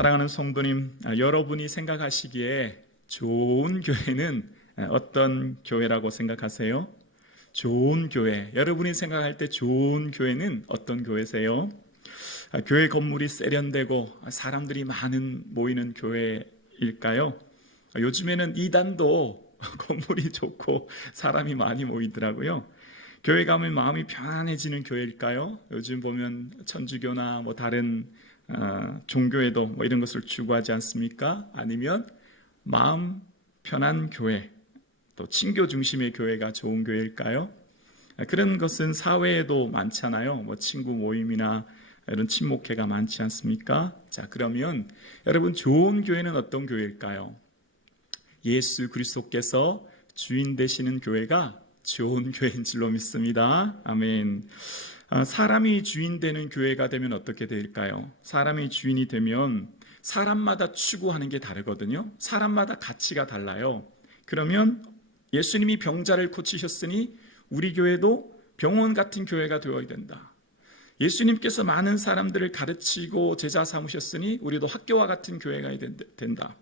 사랑하는 성도님, 여러분이 생각하시기에 좋은 교회는 어떤 교회라고 생각하세요? 좋은 교회, 여러분이 생각할 때 좋은 교회는 어떤 교회세요? 교회 건물이 세련되고 사람들이 많은 모이는 교회일까요? 요즘에는 이단도 건물이 좋고 사람이 많이 모이더라고요. 교회 가면 마음이 편안해지는 교회일까요? 요즘 보면 천주교나 다른 종교에도 이런 것을 추구하지 않습니까? 아니면 마음 편한 교회, 또 친교 중심의 교회가 좋은 교회일까요? 그런 것은 사회에도 많잖아요. 친구 모임이나 이런 친목회가 많지 않습니까? 자, 그러면 여러분, 좋은 교회는 어떤 교회일까요? 예수 그리스도께서 주인 되시는 교회가 좋은 교회인 줄로 믿습니다. 아멘. 사람이 주인 되는 교회가 되면 어떻게 될까요? 사람이 주인이 되면 사람마다 추구하는 게 다르거든요. 사람마다 가치가 달라요. 그러면 예수님이 병자를 고치셨으니 우리 교회도 병원 같은 교회가 되어야 된다. 예수님께서 많은 사람들을 가르치고 제자 삼으셨으니 우리도 학교와 같은 교회가 된다.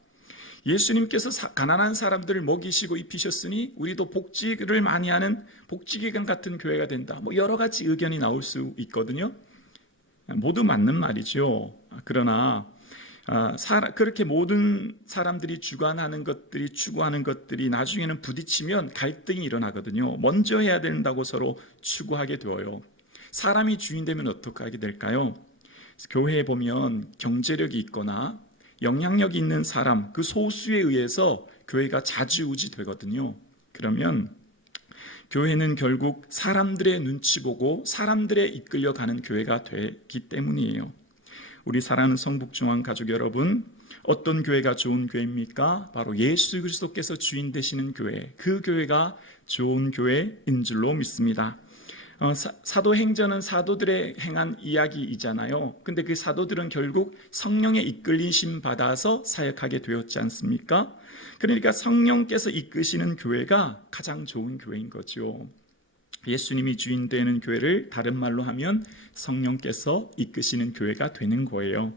예수님께서 가난한 사람들을 먹이시고 입히셨으니 우리도 복지를 많이 하는 복지기관 같은 교회가 된다. 여러 가지 의견이 나올 수 있거든요. 모두 맞는 말이죠. 그러나 그렇게 모든 사람들이 주관하는 것들이, 추구하는 것들이 나중에는 부딪히면 갈등이 일어나거든요. 먼저 해야 된다고 서로 추구하게 되어요. 사람이 주인 되면 어떻게 하게 될까요? 교회에 보면 경제력이 있거나 영향력이 있는 사람, 그 소수에 의해서 교회가 좌지우지 되거든요. 그러면 교회는 결국 사람들의 눈치 보고 사람들에 이끌려가는 교회가 되기 때문이에요. 우리 사랑하는 성북중앙 가족 여러분, 어떤 교회가 좋은 교회입니까? 바로 예수 그리스도께서 주인 되시는 교회, 그 교회가 좋은 교회인 줄로 믿습니다. 사도행전은 사도들의 행한 이야기이잖아요. 근데 그 사도들은 결국 성령의 이끌리심 받아서 사역하게 되었지 않습니까? 그러니까 성령께서 이끄시는 교회가 가장 좋은 교회인 거죠. 예수님이 주인 되는 교회를 다른 말로 하면 성령께서 이끄시는 교회가 되는 거예요.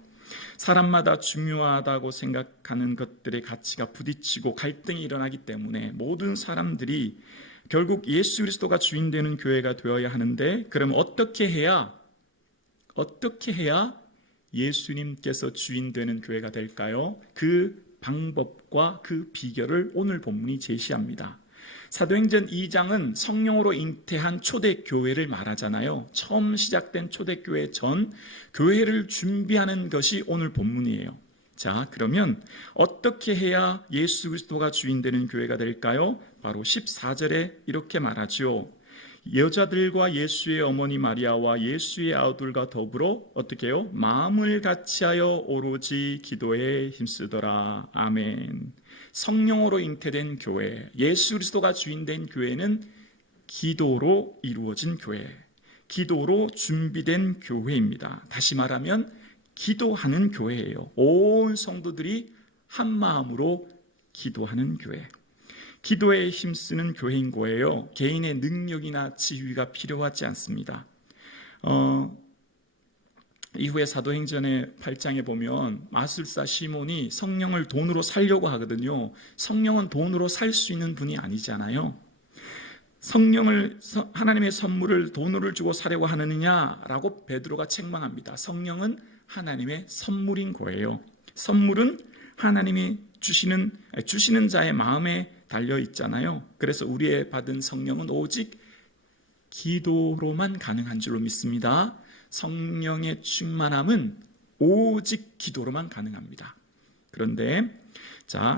사람마다 중요하다고 생각하는 것들의 가치가 부딪히고 갈등이 일어나기 때문에 모든 사람들이 결국 예수 그리스도가 주인 되는 교회가 되어야 하는데, 그럼 어떻게 해야 예수님께서 주인 되는 교회가 될까요? 그 방법과 그 비결을 오늘 본문이 제시합니다. 사도행전 2장은 성령으로 잉태한 초대교회를 말하잖아요. 처음 시작된 초대교회 전 교회를 준비하는 것이 오늘 본문이에요. 자, 그러면 어떻게 해야 예수 그리스도가 주인 되는 교회가 될까요? 바로 14절에 이렇게 말하죠. 여자들과 예수의 어머니 마리아와 예수의 아들과 더불어 어떻게 해요? 마음을 같이하여 오로지 기도에 힘쓰더라. 아멘. 성령으로 잉태된 교회, 예수 그리스도가 주인 된 교회는 기도로 이루어진 교회, 기도로 준비된 교회입니다. 다시 말하면 기도하는 교회예요. 온 성도들이 한 마음으로 기도하는 교회, 기도에 힘쓰는 교회인 거예요. 개인의 능력이나 지위가 필요하지 않습니다. 이후에 사도행전의 8장에 보면 마술사 시몬이 성령을 돈으로 살려고 하거든요. 성령은 돈으로 살 수 있는 분이 아니잖아요. 하나님의 선물을 돈으로 주고 사려고 하느냐라고 베드로가 책망합니다. 성령은 하나님의 선물인 거예요. 선물은 하나님이 주시는 자의 마음에 달려 있잖아요. 그래서 우리의 받은 성령은 오직 기도로만 가능한 줄로 믿습니다. 성령의 충만함은 오직 기도로만 가능합니다. 그런데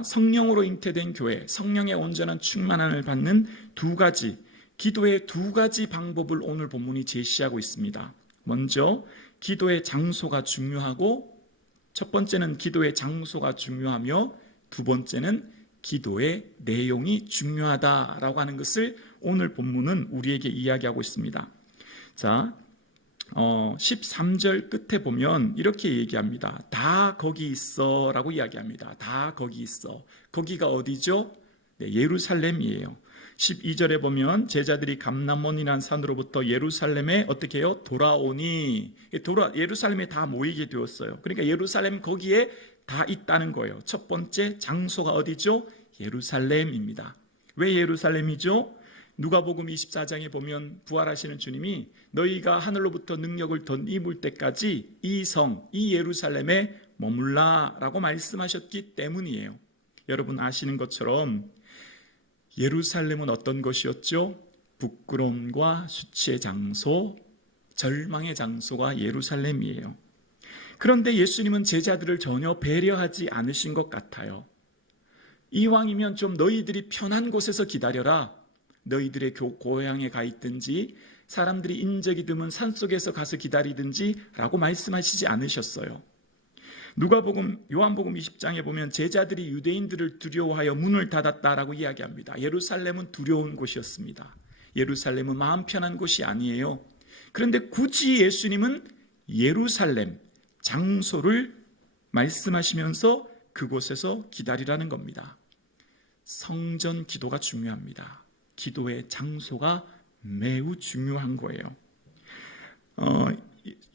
성령으로 잉태된 교회, 성령의 온전한 충만함을 받는 기도의 두 가지 방법을 오늘 본문이 제시하고 있습니다. 먼저 기도의 장소가 중요하고, 첫 번째는 기도의 장소가 중요하며 두 번째는 기도의 내용이 중요하다라고 하는 것을 오늘 본문은 우리에게 이야기하고 있습니다. 자, 13절 끝에 보면 이렇게 얘기합니다. 다 거기 있어 라고 이야기합니다. 다 거기 있어. 거기가 어디죠? 네, 예루살렘이에요. 12절에 보면 제자들이 감람원이라는 산으로부터 예루살렘에 어떻게 해요? 돌아오니 예루살렘에 다 모이게 되었어요. 그러니까 예루살렘 거기에 다 있다는 거예요. 첫 번째 장소가 어디죠? 예루살렘입니다. 왜 예루살렘이죠? 누가복음 24장에 보면 부활하시는 주님이 너희가 하늘로부터 능력을 덧입을 때까지 이 성, 이 예루살렘에 머물라라고 말씀하셨기 때문이에요. 여러분 아시는 것처럼 예루살렘은 어떤 것이었죠? 부끄러움과 수치의 장소, 절망의 장소가 예루살렘이에요. 그런데 예수님은 제자들을 전혀 배려하지 않으신 것 같아요. 이왕이면 좀 너희들이 편한 곳에서 기다려라. 너희들의 고향에 가 있든지 사람들이 인적이 드문 산속에서 가서 기다리든지 라고 말씀하시지 않으셨어요. 요한복음 20장에 보면 제자들이 유대인들을 두려워하여 문을 닫았다라고 이야기합니다. 예루살렘은 두려운 곳이었습니다. 예루살렘은 마음 편한 곳이 아니에요. 그런데 굳이 예수님은 예루살렘 장소를 말씀하시면서 그곳에서 기다리라는 겁니다. 성전 기도가 중요합니다. 기도의 장소가 매우 중요한 거예요.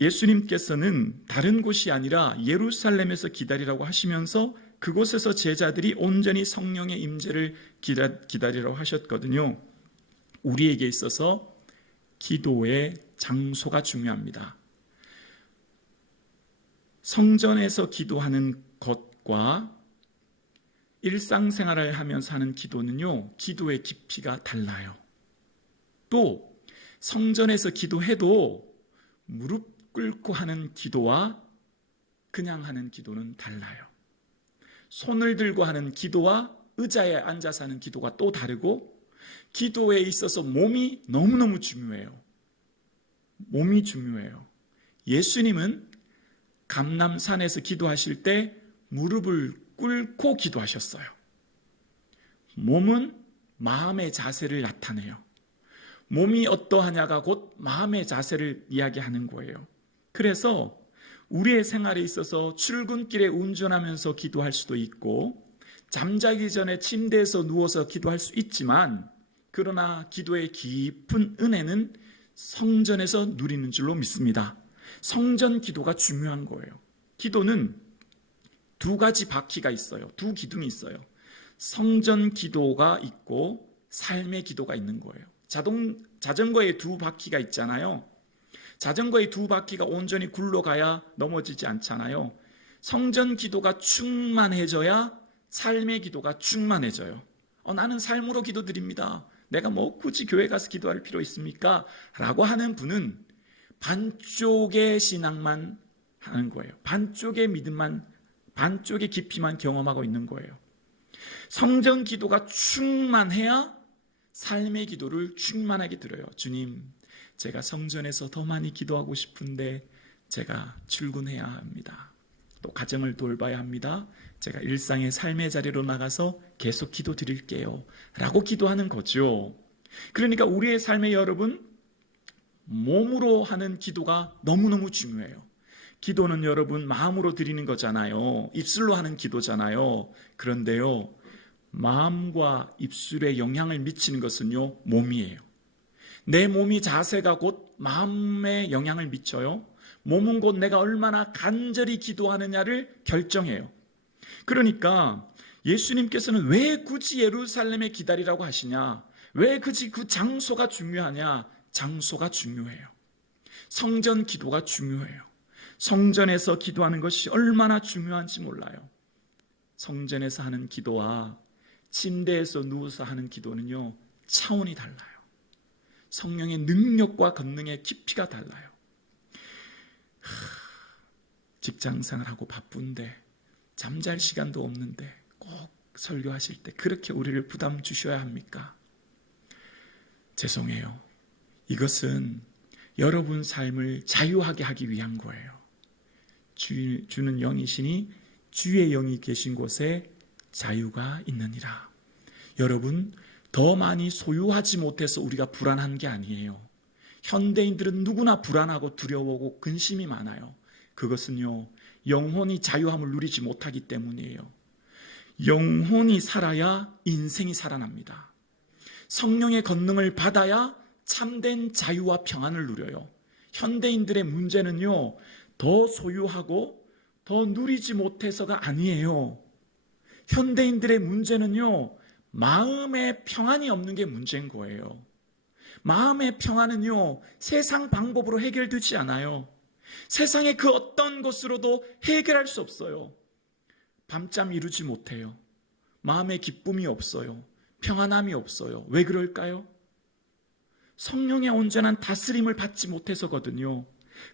예수님께서는 다른 곳이 아니라 예루살렘에서 기다리라고 하시면서 그곳에서 제자들이 온전히 성령의 임재를 기다리라고 하셨거든요. 우리에게 있어서 기도의 장소가 중요합니다. 성전에서 기도하는 것과 일상생활을 하면서 하는 기도는요, 기도의 깊이가 달라요. 또 성전에서 기도해도 무릎 꿇고 하는 기도와 그냥 하는 기도는 달라요. 손을 들고 하는 기도와 의자에 앉아서 하는 기도가 또 다르고, 기도에 있어서 몸이 너무너무 중요해요. 몸이 중요해요. 예수님은 감람산에서 기도하실 때 무릎을 꿇고 기도하셨어요. 몸은 마음의 자세를 나타내요. 몸이 어떠하냐가 곧 마음의 자세를 이야기하는 거예요. 그래서 우리의 생활에 있어서 출근길에 운전하면서 기도할 수도 있고, 잠자기 전에 침대에서 누워서 기도할 수 있지만, 그러나 기도의 깊은 은혜는 성전에서 누리는 줄로 믿습니다. 성전 기도가 중요한 거예요. 기도는 두 가지 바퀴가 있어요. 두 기둥이 있어요. 성전 기도가 있고 삶의 기도가 있는 거예요. 자전거에 두 바퀴가 있잖아요. 자전거의 두 바퀴가 온전히 굴러가야 넘어지지 않잖아요. 성전 기도가 충만해져야 삶의 기도가 충만해져요. 나는 삶으로 기도드립니다. 내가 굳이 교회 가서 기도할 필요 있습니까? 라고 하는 분은 반쪽의 신앙만 하는 거예요. 반쪽의 믿음만, 반쪽의 깊이만 경험하고 있는 거예요. 성전 기도가 충만해야 삶의 기도를 충만하게 드려요. 주님, 제가 성전에서 더 많이 기도하고 싶은데 제가 출근해야 합니다. 또 가정을 돌봐야 합니다. 제가 일상의 삶의 자리로 나가서 계속 기도 드릴게요. 라고 기도하는 거죠. 그러니까 우리의 삶에 여러분, 몸으로 하는 기도가 너무너무 중요해요. 기도는 여러분 마음으로 드리는 거잖아요. 입술로 하는 기도잖아요. 그런데요, 마음과 입술에 영향을 미치는 것은요, 몸이에요. 내 몸이 자세가 곧 마음에 영향을 미쳐요. 몸은 곧 내가 얼마나 간절히 기도하느냐를 결정해요. 그러니까 예수님께서는 왜 굳이 예루살렘에 기다리라고 하시냐? 왜 굳이 그 장소가 중요하냐? 장소가 중요해요. 성전 기도가 중요해요. 성전에서 기도하는 것이 얼마나 중요한지 몰라요. 성전에서 하는 기도와 침대에서 누워서 하는 기도는요, 차원이 달라요. 성령의 능력과 권능의 깊이가 달라요. 직장생활하고 바쁜데 잠잘 시간도 없는데 꼭 설교하실 때 그렇게 우리를 부담 주셔야 합니까? 죄송해요. 이것은 여러분 삶을 자유하게 하기 위한 거예요. 주는 영이시니 주의 영이 계신 곳에 자유가 있느니라. 여러분, 더 많이 소유하지 못해서 우리가 불안한 게 아니에요. 현대인들은 누구나 불안하고 두려워하고 근심이 많아요. 그것은요, 영혼이 자유함을 누리지 못하기 때문이에요. 영혼이 살아야 인생이 살아납니다. 성령의 권능을 받아야 참된 자유와 평안을 누려요. 현대인들의 문제는요, 더 소유하고 더 누리지 못해서가 아니에요. 현대인들의 문제는요, 마음의 평안이 없는 게 문제인 거예요. 마음의 평안은요, 세상 방법으로 해결되지 않아요. 세상의 그 어떤 것으로도 해결할 수 없어요. 밤잠 이루지 못해요. 마음의 기쁨이 없어요. 평안함이 없어요. 왜 그럴까요? 성령의 온전한 다스림을 받지 못해서거든요.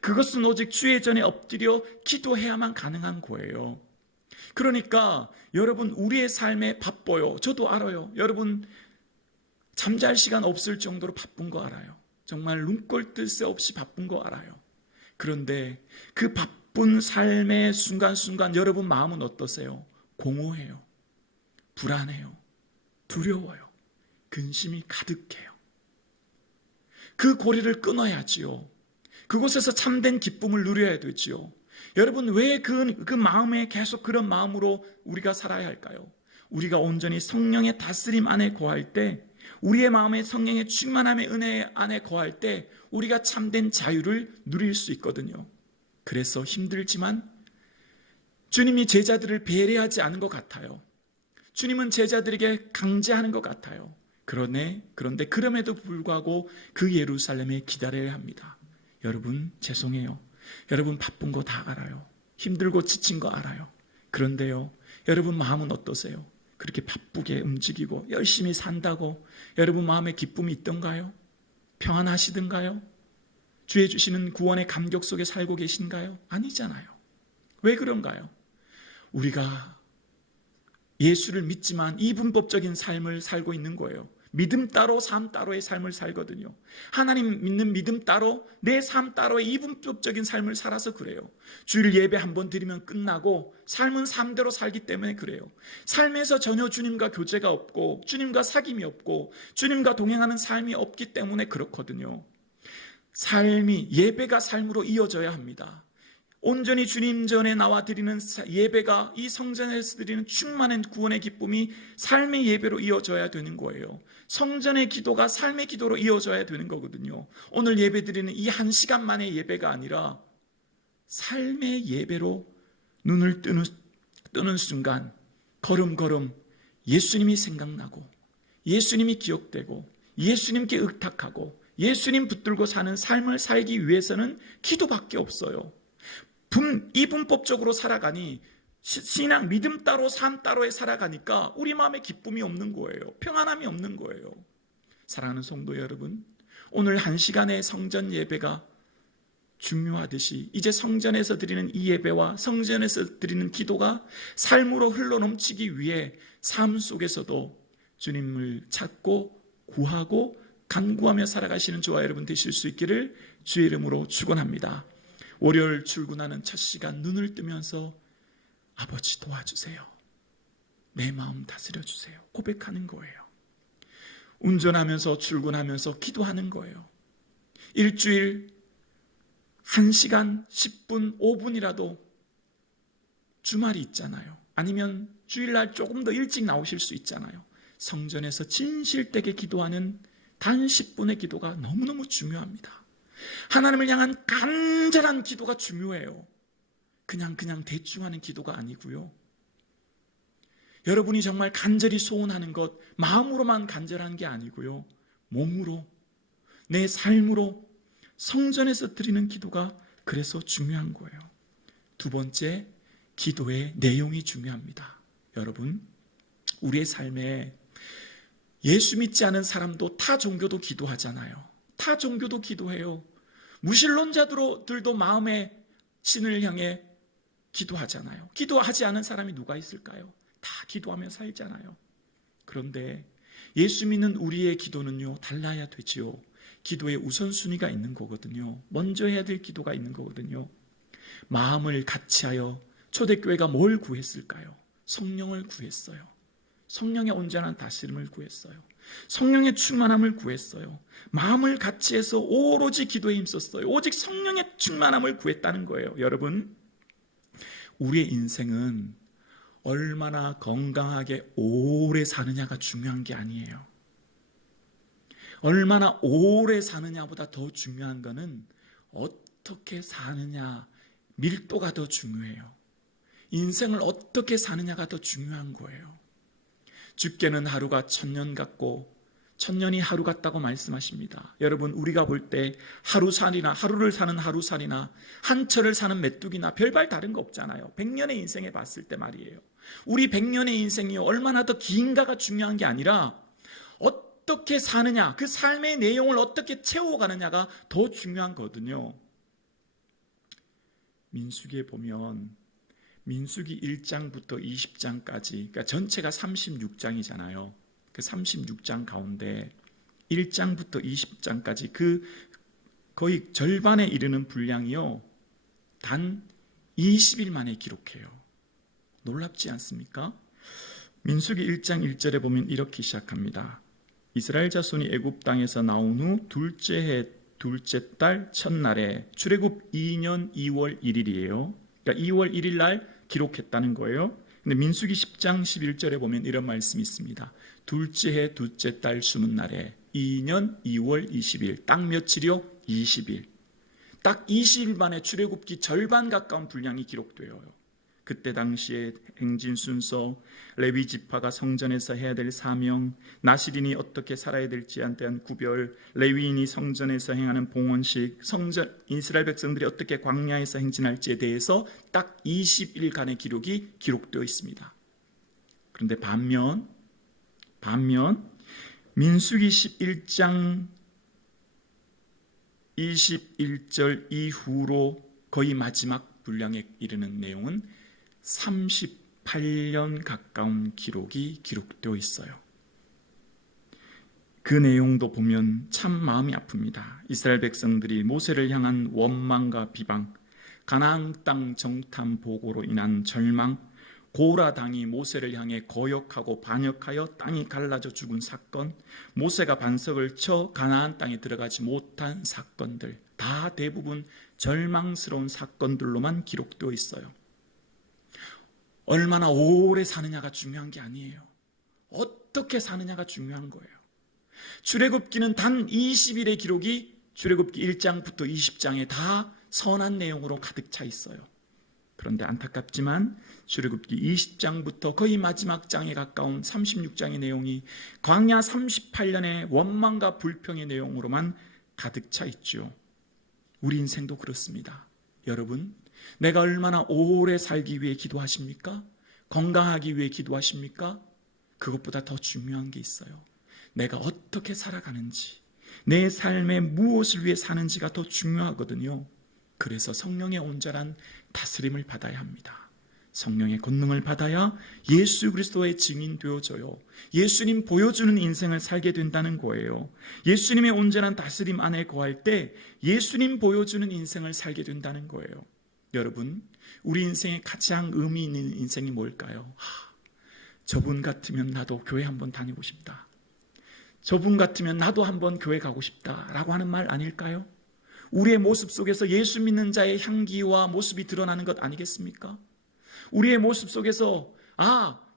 그것은 오직 주의 전에 엎드려 기도해야만 가능한 거예요. 그러니까 여러분, 우리의 삶에 바빠요. 저도 알아요. 여러분, 잠잘 시간 없을 정도로 바쁜 거 알아요. 정말 눈꼴 뜰 새 없이 바쁜 거 알아요. 그런데 그 바쁜 삶의 순간순간 여러분 마음은 어떠세요? 공허해요. 불안해요. 두려워요. 근심이 가득해요. 그 고리를 끊어야지요. 그곳에서 참된 기쁨을 누려야 되지요. 여러분, 왜 그 마음에 계속 그런 마음으로 우리가 살아야 할까요? 우리가 온전히 성령의 다스림 안에 거할 때, 우리의 마음에 성령의 충만함의 은혜 안에 거할 때 우리가 참된 자유를 누릴 수 있거든요. 그래서 힘들지만 주님이 제자들을 배려하지 않은 것 같아요. 주님은 제자들에게 강제하는 것 같아요. 그런데 그럼에도 불구하고 그 예루살렘에 기다려야 합니다. 여러분, 죄송해요. 여러분 바쁜 거 다 알아요. 힘들고 지친 거 알아요. 그런데요, 여러분 마음은 어떠세요? 그렇게 바쁘게 움직이고 열심히 산다고 여러분 마음에 기쁨이 있던가요? 평안하시던가요? 주의 주시는 구원의 감격 속에 살고 계신가요? 아니잖아요. 왜 그런가요? 우리가 예수를 믿지만 이분법적인 삶을 살고 있는 거예요. 믿음 따로 삶 따로의 삶을 살거든요. 하나님 믿는 믿음 따로 내 삶 따로의 이분법적인 삶을 살아서 그래요. 주일 예배 한번 드리면 끝나고 삶은 삶대로 살기 때문에 그래요. 삶에서 전혀 주님과 교제가 없고 주님과 사귐이 없고 주님과 동행하는 삶이 없기 때문에 그렇거든요. 삶이 예배가 삶으로 이어져야 합니다. 온전히 주님 전에 나와 드리는 예배가 이 성전에서 드리는 충만한 구원의 기쁨이 삶의 예배로 이어져야 되는 거예요. 성전의 기도가 삶의 기도로 이어져야 되는 거거든요. 오늘 예배 드리는 이 1시간만의 예배가 아니라 삶의 예배로 눈을 뜨는 순간 걸음걸음 예수님이 생각나고 예수님이 기억되고 예수님께 의탁하고 예수님 붙들고 사는 삶을 살기 위해서는 기도밖에 없어요. 이분법적으로 살아가니 신앙 믿음 따로 삶 따로에 살아가니까 우리 마음에 기쁨이 없는 거예요. 평안함이 없는 거예요. 사랑하는 성도 여러분, 오늘 1시간의 성전 예배가 중요하듯이 이제 성전에서 드리는 이 예배와 성전에서 드리는 기도가 삶으로 흘러넘치기 위해 삶 속에서도 주님을 찾고 구하고 간구하며 살아가시는 저와 여러분 되실 수 있기를 주의 이름으로 축원합니다. 월요일 출근하는 첫 시간 눈을 뜨면서 아버지 도와주세요. 내 마음 다스려 주세요. 고백하는 거예요. 운전하면서 출근하면서 기도하는 거예요. 일주일 1시간 10분 5분이라도 주말이 있잖아요. 아니면 주일날 조금 더 일찍 나오실 수 있잖아요. 성전에서 진실되게 기도하는 단 10분의 기도가 너무너무 중요합니다. 하나님을 향한 간절한 기도가 중요해요. 그냥 대충 하는 기도가 아니고요. 여러분이 정말 간절히 소원하는 것, 마음으로만 간절한 게 아니고요. 몸으로, 내 삶으로 성전에서 드리는 기도가 그래서 중요한 거예요. 두 번째, 기도의 내용이 중요합니다. 여러분, 우리의 삶에 예수 믿지 않은 사람도 타 종교도 기도하잖아요. 타 종교도 기도해요. 무신론자들도 마음의 신을 향해 기도하잖아요. 기도하지 않은 사람이 누가 있을까요? 다 기도하며 살잖아요. 그런데 예수 믿는 우리의 기도는요, 달라야 되지요. 기도의 우선순위가 있는 거거든요. 먼저 해야 될 기도가 있는 거거든요. 마음을 같이하여 초대교회가 뭘 구했을까요? 성령을 구했어요. 성령의 온전한 다스림을 구했어요. 성령의 충만함을 구했어요. 마음을 같이해서 오로지 기도에 힘썼어요. 오직 성령의 충만함을 구했다는 거예요. 여러분, 우리의 인생은 얼마나 건강하게 오래 사느냐가 중요한 게 아니에요. 얼마나 오래 사느냐보다 더 중요한 것은 어떻게 사느냐, 밀도가 더 중요해요. 인생을 어떻게 사느냐가 더 중요한 거예요. 주께는 하루가 1000년 같고 1000년이 하루 같다고 말씀하십니다. 여러분, 우리가 볼 때 하루를 사는 하루살이나 한철을 사는 메뚜기나 별반 다른 거 없잖아요. 100년의 인생에 봤을 때 말이에요. 우리 100년의 인생이 얼마나 더 긴가가 중요한 게 아니라 어떻게 사느냐, 그 삶의 내용을 어떻게 채워가느냐가 더 중요한 거거든요. 민수기에 보면 민수기 1장부터 20장까지, 그러니까 전체가 36장이잖아요. 그 36장 가운데 1장부터 20장까지 그 거의 절반에 이르는 분량이요, 단 20일 만에 기록해요. 놀랍지 않습니까? 민수기 1장 1절에 보면 이렇게 시작합니다. 이스라엘 자손이 애굽 땅에서 나온 후 둘째 해 둘째 달 첫날에, 출애굽 2년 2월 1일이에요. 그러니까 2월 1일 날 기록했다는 거예요. 근데 민수기 10장 11절에 보면 이런 말씀이 있습니다. 둘째 해 둘째 달 숨은 날에 2년 2월 20일, 딱 며칠이요? 20일. 딱 20일 만에 출애굽기 절반 가까운 분량이 기록되어요. 그때 당시에 행진 순서, 레위 지파가 성전에서 해야 될 사명, 나실인이 어떻게 살아야 될지에 대한 구별, 레위인이 성전에서 행하는 봉헌식, 이스라엘 백성들이 어떻게 광야에서 행진할지에 대해서 딱 20일간의 기록이 기록되어 있습니다. 그런데 반면 민수기 11장 21절 이후로 거의 마지막 분량에 이르는 내용은 38년 가까운 기록이 기록되어 있어요. 그 내용도 보면 참 마음이 아픕니다. 이스라엘 백성들이 모세를 향한 원망과 비방, 가나안 땅 정탐 보고로 인한 절망, 고라 당이 모세를 향해 거역하고 반역하여 땅이 갈라져 죽은 사건, 모세가 반석을 쳐 가나안 땅에 들어가지 못한 사건들, 다 대부분 절망스러운 사건들로만 기록되어 있어요. 얼마나 오래 사느냐가 중요한 게 아니에요. 어떻게 사느냐가 중요한 거예요. 출애굽기는 단 20일의 기록이 출애굽기 1장부터 20장에 다 선한 내용으로 가득 차 있어요. 그런데 안타깝지만 출애굽기 20장부터 거의 마지막 장에 가까운 36장의 내용이 광야 38년의 원망과 불평의 내용으로만 가득 차 있죠. 우리 인생도 그렇습니다. 여러분, 내가 얼마나 오래 살기 위해 기도하십니까? 건강하기 위해 기도하십니까? 그것보다 더 중요한 게 있어요. 내가 어떻게 살아가는지, 내 삶에 무엇을 위해 사는지가 더 중요하거든요. 그래서 성령의 온전한 다스림을 받아야 합니다. 성령의 권능을 받아야 예수 그리스도의 증인 되어져요. 예수님 보여주는 인생을 살게 된다는 거예요. 예수님의 온전한 다스림 안에 거할 때 예수님 보여주는 인생을 살게 된다는 거예요. 여러분, 우리 인생에 가장 의미 있는 인생이 뭘까요? 저분 같으면 나도 교회 한번 다니고 싶다. 저분 같으면 나도 한번 교회 가고 싶다라고 하는 말 아닐까요? 우리의 모습 속에서 예수 믿는 자의 향기와 모습이 드러나는 것 아니겠습니까? 우리의 모습 속에서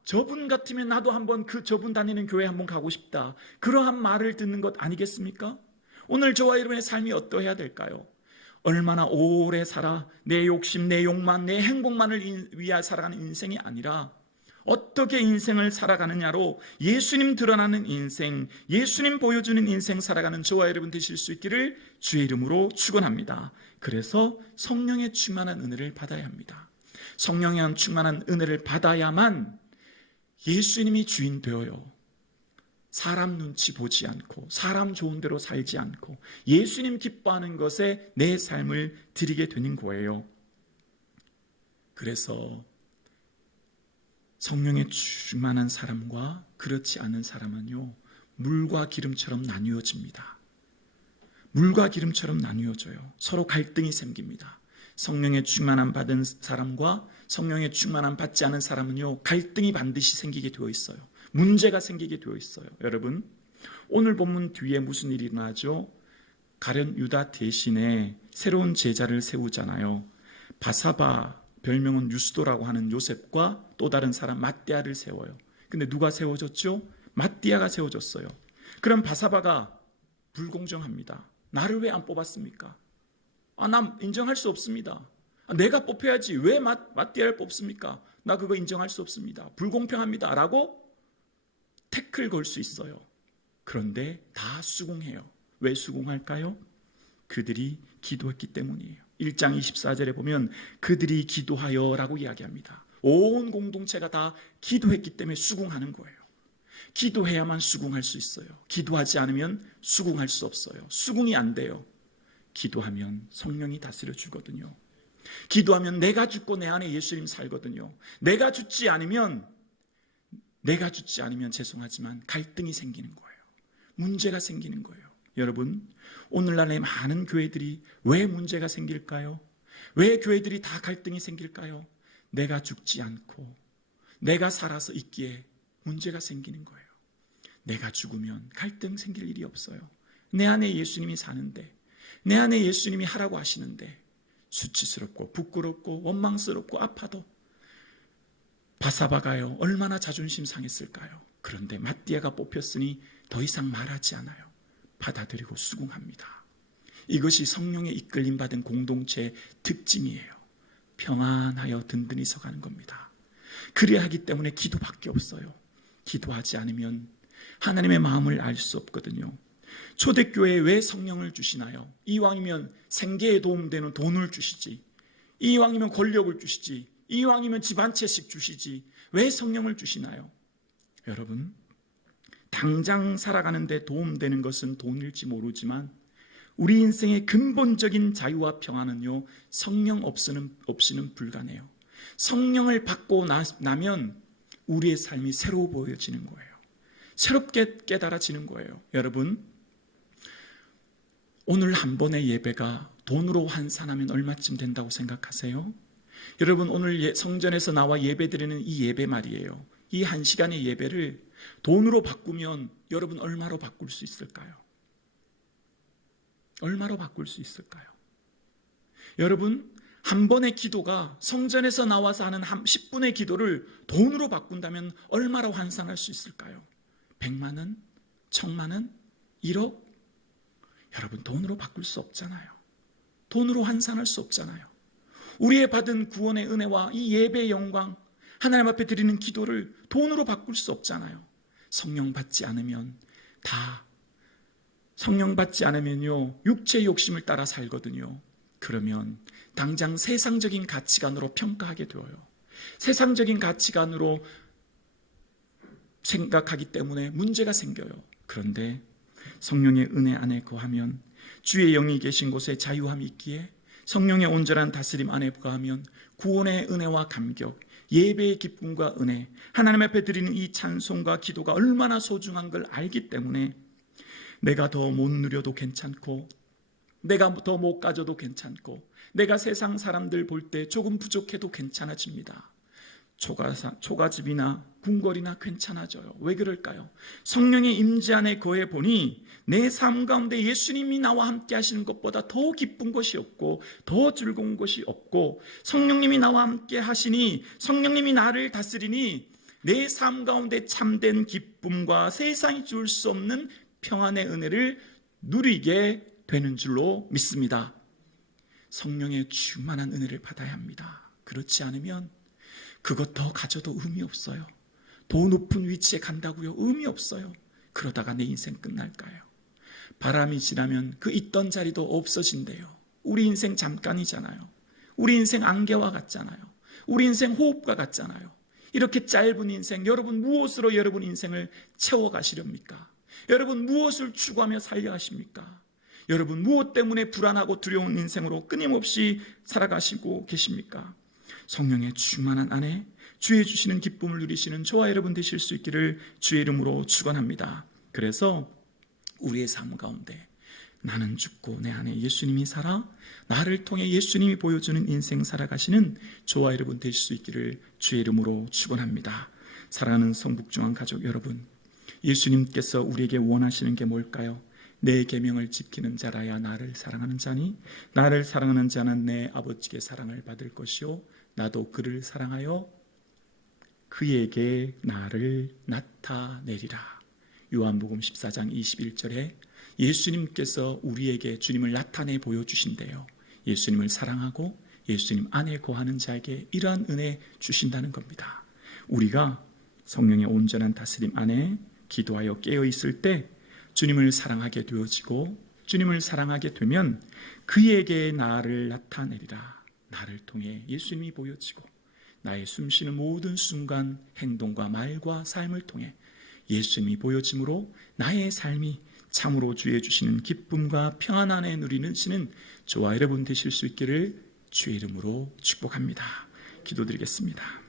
저분 같으면 나도 한번 저분 다니는 교회 한번 가고 싶다, 그러한 말을 듣는 것 아니겠습니까? 오늘 저와 여러분의 삶이 어떠해야 될까요? 얼마나 오래 살아 내 욕심, 내 욕만, 내 행복만을 위해 살아가는 인생이 아니라 어떻게 인생을 살아가느냐로 예수님 드러나는 인생, 예수님 보여주는 인생 살아가는 저와 여러분 되실 수 있기를 주의 이름으로 축원합니다. 그래서 성령의 충만한 은혜를 받아야 합니다. 성령의 충만한 은혜를 받아야만 예수님이 주인 되어요. 사람 눈치 보지 않고 사람 좋은 대로 살지 않고 예수님 기뻐하는 것에 내 삶을 드리게 되는 거예요. 그래서 성령의 충만한 사람과 그렇지 않은 사람은요, 물과 기름처럼 나뉘어집니다. 물과 기름처럼 나뉘어져요. 서로 갈등이 생깁니다. 성령의 충만함 받은 사람과 성령의 충만함 받지 않은 사람은요, 갈등이 반드시 생기게 되어 있어요. 문제가 생기게 되어 있어요. 여러분, 오늘 본문 뒤에 무슨 일이 일어나죠? 가룟 유다 대신에 새로운 제자를 세우잖아요. 바사바, 별명은 유스도라고 하는 요셉과 또 다른 사람 mat디아를 세워요. 근데 누가 세워졌죠? mat디아가 세워졌어요. 그럼 바사바가 불공정합니다. 나를 왜 안 뽑았습니까? 나 인정할 수 없습니다. 내가 뽑혀야지 왜 마띠아를 뽑습니까? 나 그거 인정할 수 없습니다. 불공평합니다. 라고 태클 걸 수 있어요. 그런데 다 수긍해요. 왜 수긍할까요? 그들이 기도했기 때문이에요. 1장 24절에 보면 그들이 기도하여 라고 이야기합니다. 온 공동체가 다 기도했기 때문에 수긍하는 거예요. 기도해야만 수긍할 수 있어요. 기도하지 않으면 수긍할 수 없어요. 수긍이 안 돼요. 기도하면 성령이 다스려 주거든요. 기도하면 내가 죽고 내 안에 예수님 살거든요. 내가 죽지 않으면 죄송하지만 갈등이 생기는 거예요. 문제가 생기는 거예요. 여러분, 오늘날의 많은 교회들이 왜 문제가 생길까요? 왜 교회들이 다 갈등이 생길까요? 내가 죽지 않고 내가 살아서 있기에 문제가 생기는 거예요. 내가 죽으면 갈등 생길 일이 없어요. 내 안에 예수님이 사는데, 내 안에 예수님이 하라고 하시는데 수치스럽고 부끄럽고 원망스럽고 아파도 바사바가요. 얼마나 자존심 상했을까요? 그런데 마띠아가 뽑혔으니 더 이상 말하지 않아요. 받아들이고 수긍합니다. 이것이 성령의 이끌림 받은 공동체의 특징이에요. 평안하여 든든히 서가는 겁니다. 그래야 하기 때문에 기도밖에 없어요. 기도하지 않으면 하나님의 마음을 알 수 없거든요. 초대교회에 왜 성령을 주시나요? 이왕이면 생계에 도움되는 돈을 주시지, 이왕이면 권력을 주시지, 이왕이면 집 한 채씩 주시지, 왜 성령을 주시나요? 여러분, 당장 살아가는데 도움되는 것은 돈일지 모르지만 우리 인생의 근본적인 자유와 평안은요, 성령 없이는 불가능해요. 성령을 받고 나면 우리의 삶이 새로워 보여지는 거예요. 새롭게 깨달아지는 거예요. 여러분, 오늘 한 번의 예배가 돈으로 환산하면 얼마쯤 된다고 생각하세요? 여러분, 오늘 성전에서 나와 예배드리는 이 예배 말이에요. 이 한 시간의 예배를 돈으로 바꾸면 여러분 얼마로 바꿀 수 있을까요? 얼마로 바꿀 수 있을까요? 여러분, 한 번의 기도가 성전에서 나와서 하는 10분의 기도를 돈으로 바꾼다면 얼마로 환산할 수 있을까요? 100만 원? 1000만 원? 1억? 여러분, 돈으로 바꿀 수 없잖아요. 돈으로 환산할 수 없잖아요. 우리의 받은 구원의 은혜와 이 예배의 영광, 하나님 앞에 드리는 기도를 돈으로 바꿀 수 없잖아요. 성령 받지 않으면요, 육체의 욕심을 따라 살거든요. 그러면 당장 세상적인 가치관으로 평가하게 되어요. 세상적인 가치관으로 생각하기 때문에 문제가 생겨요. 그런데 성령의 은혜 안에 거하면, 주의 영이 계신 곳에 자유함이 있기에 성령의 온전한 다스림 안에 거하면 구원의 은혜와 감격, 예배의 기쁨과 은혜, 하나님 앞에 드리는 이 찬송과 기도가 얼마나 소중한 걸 알기 때문에 내가 더 못 누려도 괜찮고, 내가 더 못 가져도 괜찮고, 내가 세상 사람들 볼 때 조금 부족해도 괜찮아집니다. 초가집이나 궁궐이나 괜찮아져요. 왜 그럴까요? 성령의 임재 안에 거해 보니 내 삶 가운데 예수님이 나와 함께 하시는 것보다 더 기쁜 것이 없고 더 즐거운 것이 없고, 성령님이 나와 함께 하시니, 성령님이 나를 다스리니 내 삶 가운데 참된 기쁨과 세상이 줄 수 없는 평안의 은혜를 누리게 되는 줄로 믿습니다. 성령의 충만한 은혜를 받아야 합니다. 그렇지 않으면 그것 더 가져도 의미 없어요. 더 높은 위치에 간다고요? 의미 없어요. 그러다가 내 인생 끝날까요? 바람이 지나면 그 있던 자리도 없어진대요. 우리 인생 잠깐이잖아요. 우리 인생 안개와 같잖아요. 우리 인생 호흡과 같잖아요. 이렇게 짧은 인생, 여러분 무엇으로 여러분 인생을 채워가시렵니까? 여러분 무엇을 추구하며 살려가십니까? 여러분 무엇 때문에 불안하고 두려운 인생으로 끊임없이 살아가시고 계십니까? 성령의 충만한 안에 주의 주시는 기쁨을 누리시는 저와 여러분 되실 수 있기를 주의 이름으로 축원합니다. 그래서 우리의 삶 가운데 나는 죽고 내 안에 예수님이 살아 나를 통해 예수님이 보여주는 인생 살아가시는 저와 여러분 되실 수 있기를 주의 이름으로 축원합니다. 사랑하는 성북중앙 가족 여러분, 예수님께서 우리에게 원하시는 게 뭘까요? 내 계명을 지키는 자라야 나를 사랑하는 자니 나를 사랑하는 자는 내 아버지께 사랑을 받을 것이요 나도 그를 사랑하여 그에게 나를 나타내리라. 요한복음 14장 21절에 예수님께서 우리에게 주님을 나타내 보여주신대요. 예수님을 사랑하고 예수님 안에 거하는 자에게 이러한 은혜 주신다는 겁니다. 우리가 성령의 온전한 다스림 안에 기도하여 깨어 있을 때 주님을 사랑하게 되어지고, 주님을 사랑하게 되면 그에게 나를 나타내리라. 나를 통해 예수님이 보여지고, 나의 숨쉬는 모든 순간 행동과 말과 삶을 통해 예수님이 보여짐으로 나의 삶이 참으로 주의 주시는 기쁨과 평안 안에 누리는 저와 여러분 되실 수 있기를 주의 이름으로 축복합니다. 기도드리겠습니다.